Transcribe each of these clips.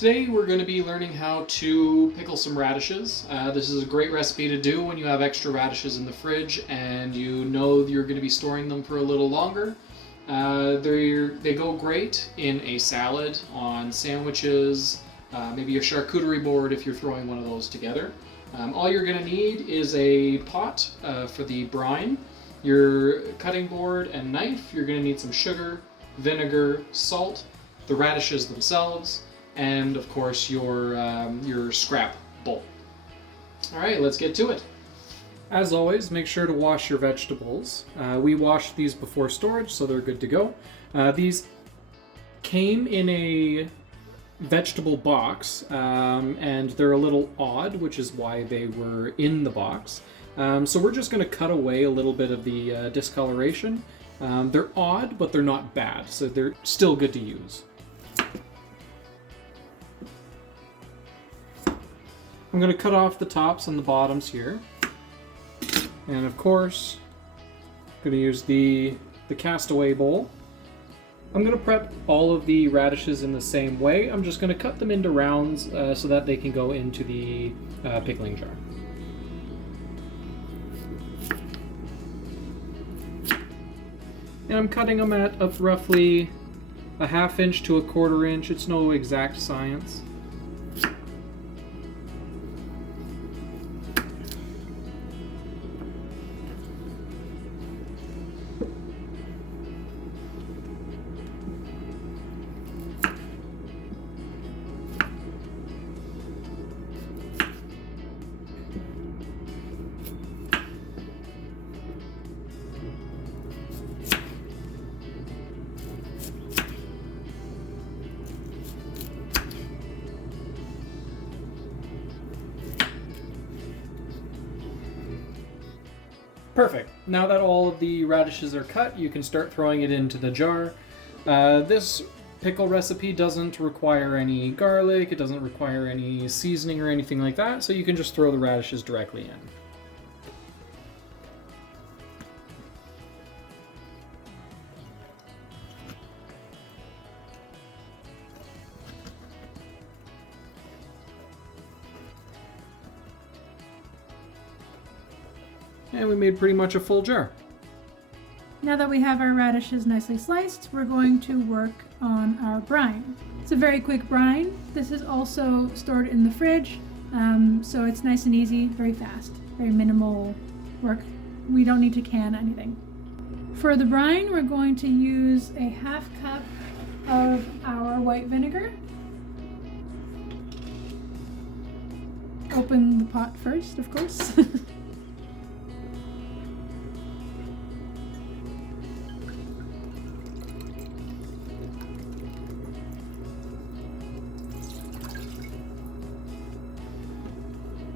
Today we're going to be learning how to pickle some radishes. This is a great recipe to do when you have extra radishes in the fridge and you know you're going to be storing them for a little longer. They go great in a salad, on sandwiches, maybe a charcuterie board if you're throwing one of those together. All you're going to need is a pot for the brine, your cutting board and knife. You're going to need some sugar, vinegar, salt, the radishes themselves, and of course your scrap bowl. All right, let's get to it. As always, make sure to wash your vegetables. We washed these before storage, so they're good to go. These came in a vegetable box, and they're a little odd, which is why they were in the box. So we're just going to cut away a little bit of the discoloration. They're odd, but they're not bad, so they're still good to use. I'm going to cut off the tops and the bottoms here. And of course, I'm going to use the castaway bowl. I'm going to prep all of the radishes in the same way. I'm just going to cut them into rounds so that they can go into the pickling jar. And I'm cutting them at roughly a 1/2 inch to a 1/4 inch. It's no exact science. Perfect. Now that all of the radishes are cut, you can start throwing it into the jar. This pickle recipe doesn't require any garlic, it doesn't require any seasoning or anything like that, so you can just throw the radishes directly in. And we made pretty much a full jar. Now that we have our radishes nicely sliced, we're going to work on our brine. It's a very quick brine. This is also stored in the fridge, so it's nice and easy, very fast, very minimal work. We don't need to can anything. For the brine, we're going to use a 1/2 cup of our white vinegar. Open the pot first, of course.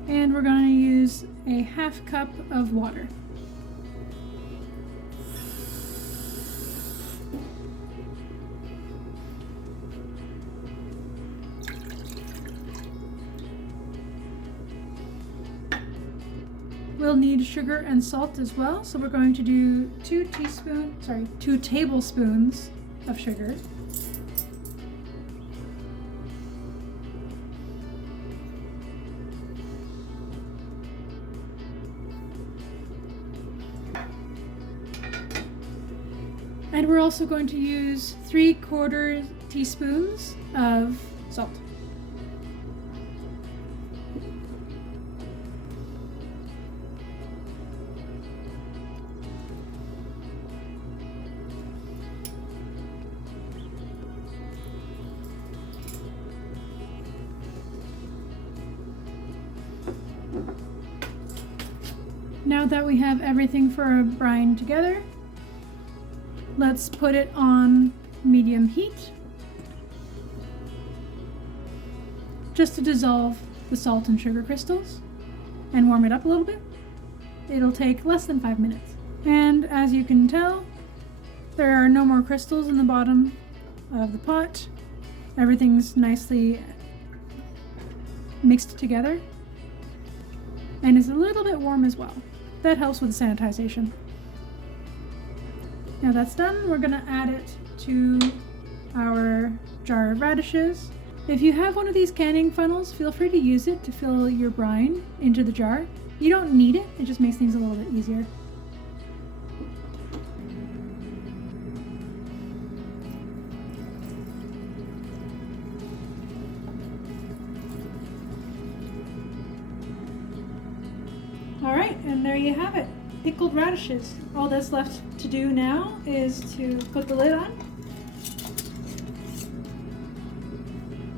And we're going to use a 1/2 cup of water. We'll need sugar and salt as well, so we're going to do 2 tablespoons of sugar. And we're also going to use 3/4 teaspoons of salt. Now that we have everything for our brine together, let's put it on medium heat just to dissolve the salt and sugar crystals and warm it up a little bit. It'll take less than 5 minutes. And as you can tell, there are no more crystals in the bottom of the pot. Everything's nicely mixed together and is a little bit warm as well. That helps with sanitization. Now that's done, we're gonna add it to our jar of radishes. If you have one of these canning funnels, feel free to use it to fill your brine into the jar. You don't need it, it just makes things a little bit easier. Alright, and there you have it. Pickled radishes. All that's left to do now is to put the lid on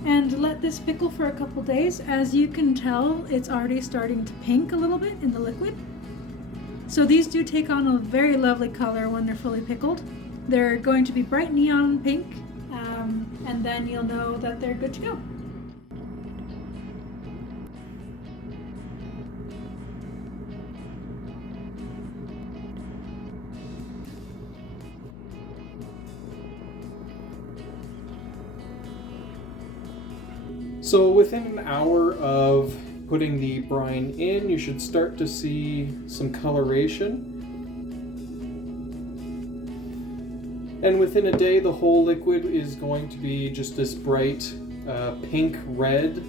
and let this pickle for a couple days. As you can tell, it's already starting to pink a little bit in the liquid. So these do take on a very lovely color when they're fully pickled. They're going to be bright neon pink, and then you'll know that they're good to go. So within an hour of putting the brine in, you should start to see some coloration. And within a day, the whole liquid is going to be just this bright pink red.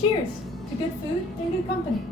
Cheers to good food and good company.